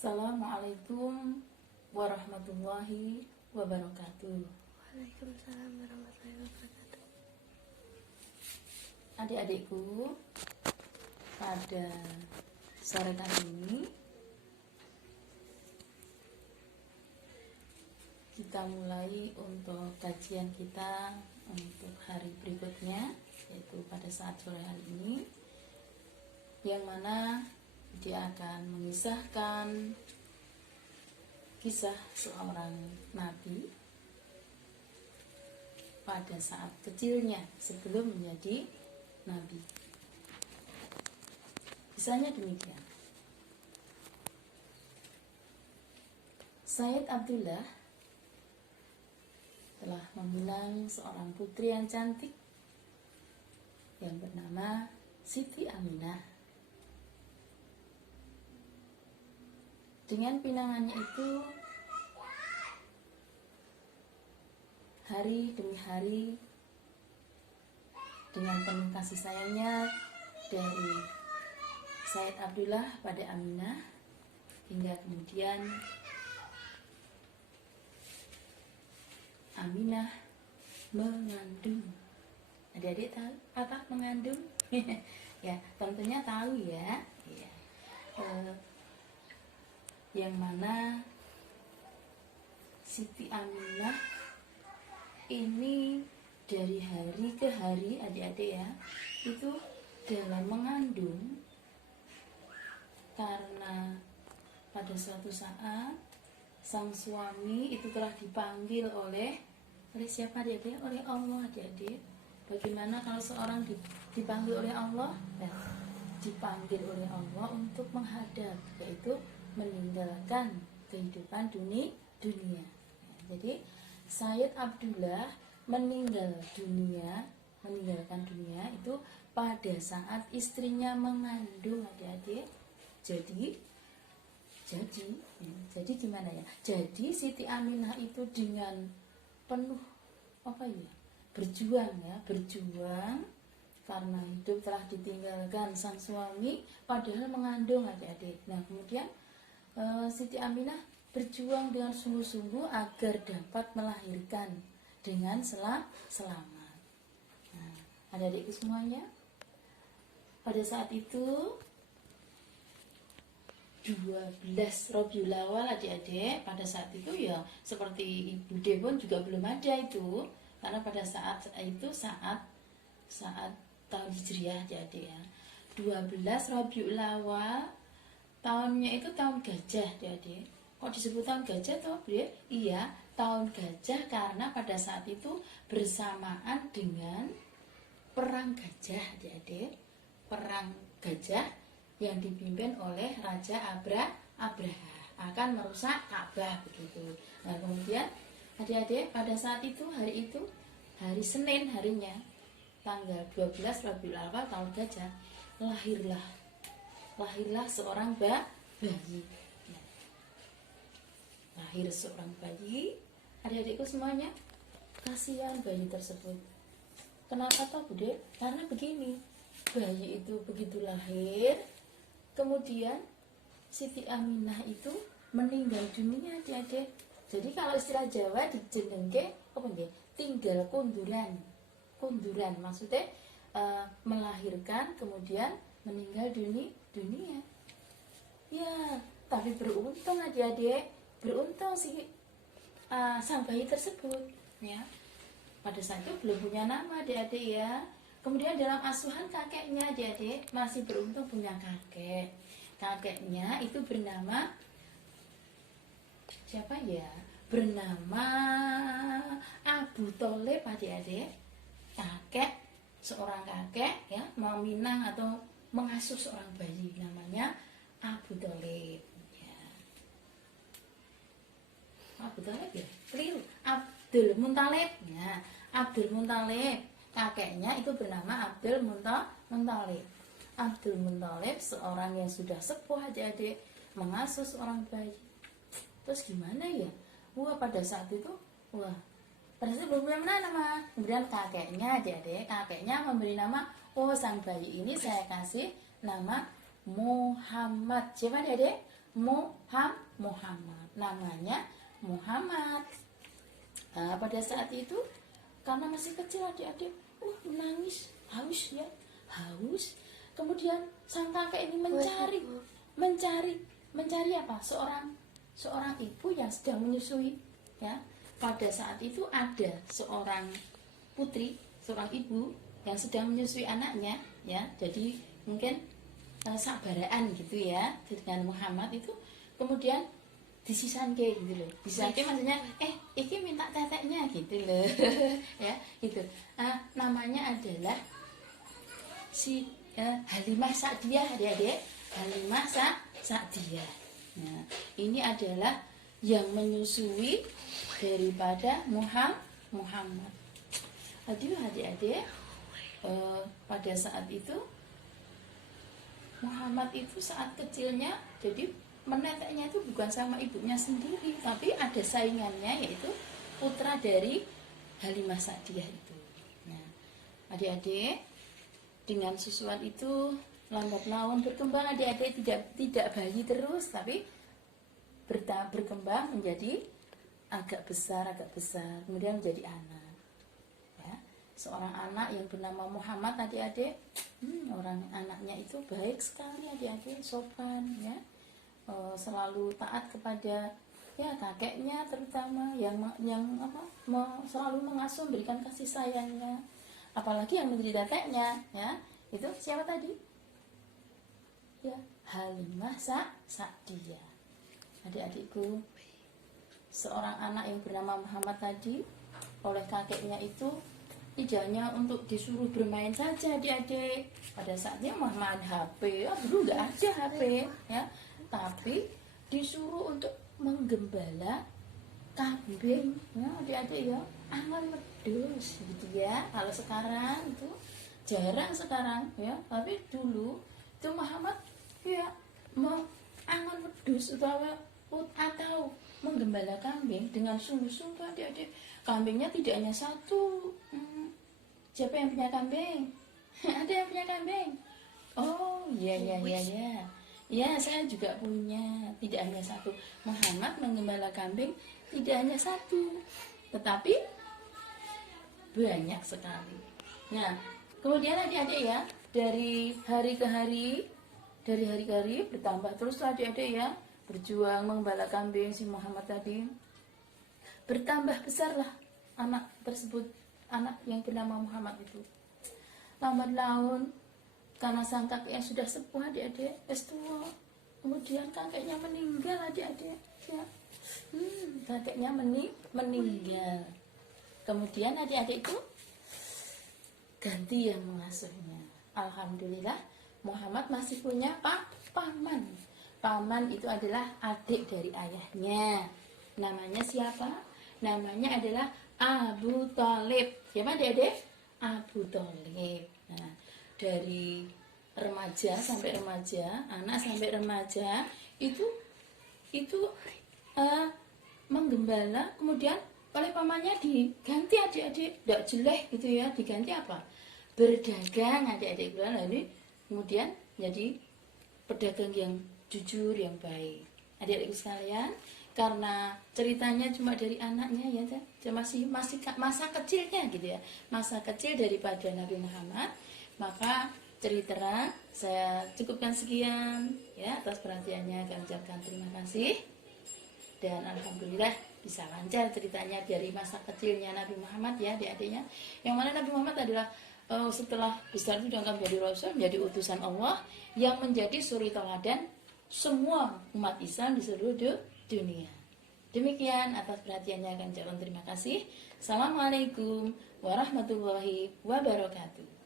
Assalamualaikum warahmatullahi wabarakatuh. Waalaikumsalam warahmatullahi wabarakatuh. Adik-adikku, pada sore kali ini kita mulai untuk kajian kita untuk hari berikutnya, yaitu pada saat sore hari ini, yang mana dia akan mengisahkan kisah seorang nabi pada saat kecilnya sebelum menjadi nabi. Kisahnya demikian. Sayyid Abdullah telah meminang seorang putri yang cantik yang bernama Siti Aminah. Dengan pinangannya itu, hari demi hari, dengan penuh kasih sayangnya dari Sayyid Abdullah pada Aminah, hingga kemudian Aminah mengandung. Adik-adik tahu apa mengandung? Ya, tentunya tahu ya. Yang mana Siti Aminah ini dari hari ke hari, adik-adik ya, itu dalam mengandung, karena pada suatu saat sang suami itu telah dipanggil oleh siapa, adik-adik? Oleh Allah, adik-adik. Bagaimana kalau seorang dipanggil oleh Allah? Nah, dipanggil oleh Allah untuk menghadap, yaitu meninggalkan kehidupan dunia. Jadi Sayyid Abdullah meninggalkan dunia itu pada saat istrinya mengandung, adik-adik. Jadi gimana ya? Jadi Siti Aminah itu dengan penuh berjuang karena hidup telah ditinggalkan sang suami, padahal mengandung, adik-adik. Nah, kemudian Siti Aminah berjuang dengan sungguh-sungguh agar dapat melahirkan dengan selamat. Nah, adik-adikku semuanya, pada saat itu 12 Rabiul Awal, adik-adik, pada saat itu ya seperti Ibu Dewon juga belum ada itu, karena pada saat itu saat tahun Hijriah, adik-adik ya. 12 Rabiul Awal, tahunnya itu tahun gajah, adik-adik. Kok disebut tahun gajah toh, Bre? Iya, tahun gajah karena pada saat itu bersamaan dengan perang gajah, adik-adik. Perang gajah yang dipimpin oleh Raja Abraha akan merusak Ka'bah, begitu. Nah, kemudian adik-adik, pada saat itu, hari Senin harinya, tanggal 12 Rabiul Awal tahun gajah, lahirlah seorang bayi. Lahir seorang bayi, adik-adikku semuanya, kasihan bayi tersebut. Kenapa toh, Bude? Karena begini, bayi itu begitu lahir, kemudian Siti Aminah itu meninggal dunia, adik-adik. Jadi kalau istilah Jawa dijenengke tinggal kunduran, maksudnya melahirkan kemudian meninggal dunia. Ya, tapi beruntung, adik-adik, beruntung si sang bayi tersebut ya. Pada saat itu belum punya nama, adik-adik ya. Kemudian dalam asuhan kakeknya, adik-adik, masih beruntung punya kakek. Kakeknya itu bernama siapa ya? Bernama Abu Tholib, adik-adik. Seorang kakek ya, meminang atau mengasuh seorang bayi, namanya Abu Tholib ya. Abu Tholib ya? Keliru. Abdul Muthalib ya. Abdul Muthalib. Kakeknya itu bernama Abdul Muthalib. Abdul Muthalib seorang yang sudah sepuh, adik-adik, mengasuh seorang bayi. Terus gimana ya? Pada saat itu belum punya nama. Kemudian kakeknya, adik-adik, memberi nama, sang bayi ini saya kasih nama Muhammad. Siapa, adik-adik? Muhammad, namanya Muhammad. Nah, pada saat itu karena masih kecil adik-adik, menangis, haus ya, haus. Kemudian sang kakek ini mencari apa? Seorang ibu yang sedang menyusui ya. Pada saat itu ada seorang putri, seorang ibu yang sedang menyusui anaknya ya. Jadi mungkin sabaraan gitu ya dengan Muhammad itu. Kemudian disisanke gitu loh. Disisanke maksudnya iki minta teteknya gitu loh. Ya, itu. Namanya adalah si Halimah Sa'diyah, adik-adik. Halimah Sa'diyah. Nah, ini adalah yang menyusui daripada Muhammad. Aduh adik-adik, pada saat itu Muhammad itu saat kecilnya, jadi meneteknya itu bukan sama ibunya sendiri, tapi ada saingannya, yaitu putra dari Halimah Sa'diyah itu. Nah, adik-adik, dengan susuan itu lambat laun berkembang, adik-adik tidak bayi terus, tapi berkembang menjadi agak besar, kemudian menjadi anak. Ya, seorang anak yang bernama Muhammad, adik-adik. Anaknya itu baik sekali, adik-adik, sopan ya, selalu taat kepada ya kakeknya, terutama yang selalu mengasuh, memberikan kasih sayangnya. Apalagi yang menjadi teteknya ya, itu siapa tadi? Ya, Halimah Sa'diyah. Adik-adikku, seorang anak yang bernama Muhammad tadi oleh kakeknya itu tidak hanya untuk disuruh bermain saja, adik-adik. Pada saatnya Muhammad HP, dulu nggak ada HP ya, tapi disuruh untuk menggembala kambing ya, adik-adik ya, angon wedhus gitu ya. Kalau sekarang itu jarang sekarang ya, tapi dulu itu Muhammad ya mau angon wedhus atau menggembala kambing dengan sungguh-sungguh, adik-adik. Kambingnya tidak hanya satu. Siapa yang punya kambing? Ada yang punya kambing? Oh, ya. Ya, saya juga punya. Tidak hanya satu. Muhammad menggembala kambing tidak hanya satu, tetapi banyak sekali. Nah, kemudian adik-adik ya, dari hari ke hari bertambah terus adik-adik ya, berjuang menggembala kambing si Muhammad tadi. Bertambah besarlah anak tersebut, anak yang bernama Muhammad itu. Lambat laun, karena sang kakek yang sudah sepuh, adik-adik, tua, kemudian kakeknya meninggal, adik-adik ya. Kakeknya meninggal. Kemudian adik-adik itu ganti yang mengasuhnya. Alhamdulillah, Muhammad masih punya paman. Paman itu adalah adik dari ayahnya. Namanya siapa? Namanya adalah Abu Thalib. Siapa adik-adik? Abu Thalib. Nah, dari remaja sampai remaja, anak sampai remaja itu menggembala, kemudian oleh pamannya diganti, adik-adik, tidak jelek gitu ya, diganti apa? Berdagang, adik-adik. Lalu kemudian jadi pedagang yang jujur, yang baik. Adik-adik sekalian, karena ceritanya cuma dari anaknya ya, masih masa kecilnya gitu ya, masa kecil daripada Nabi Muhammad, maka cerita saya cukupkan sekian ya. Atas perhatiannya kami ucapkan terima kasih, dan alhamdulillah bisa lancar ceritanya dari masa kecilnya Nabi Muhammad ya, adik-adiknya, yang mana Nabi Muhammad adalah setelah besar itu diangkat menjadi Rasul, menjadi utusan Allah yang menjadi suri teladan semua umat Islam di seluruh dunia. Demikian, atas perhatiannya kami ucapkan terima kasih. Assalamualaikum warahmatullahi wabarakatuh.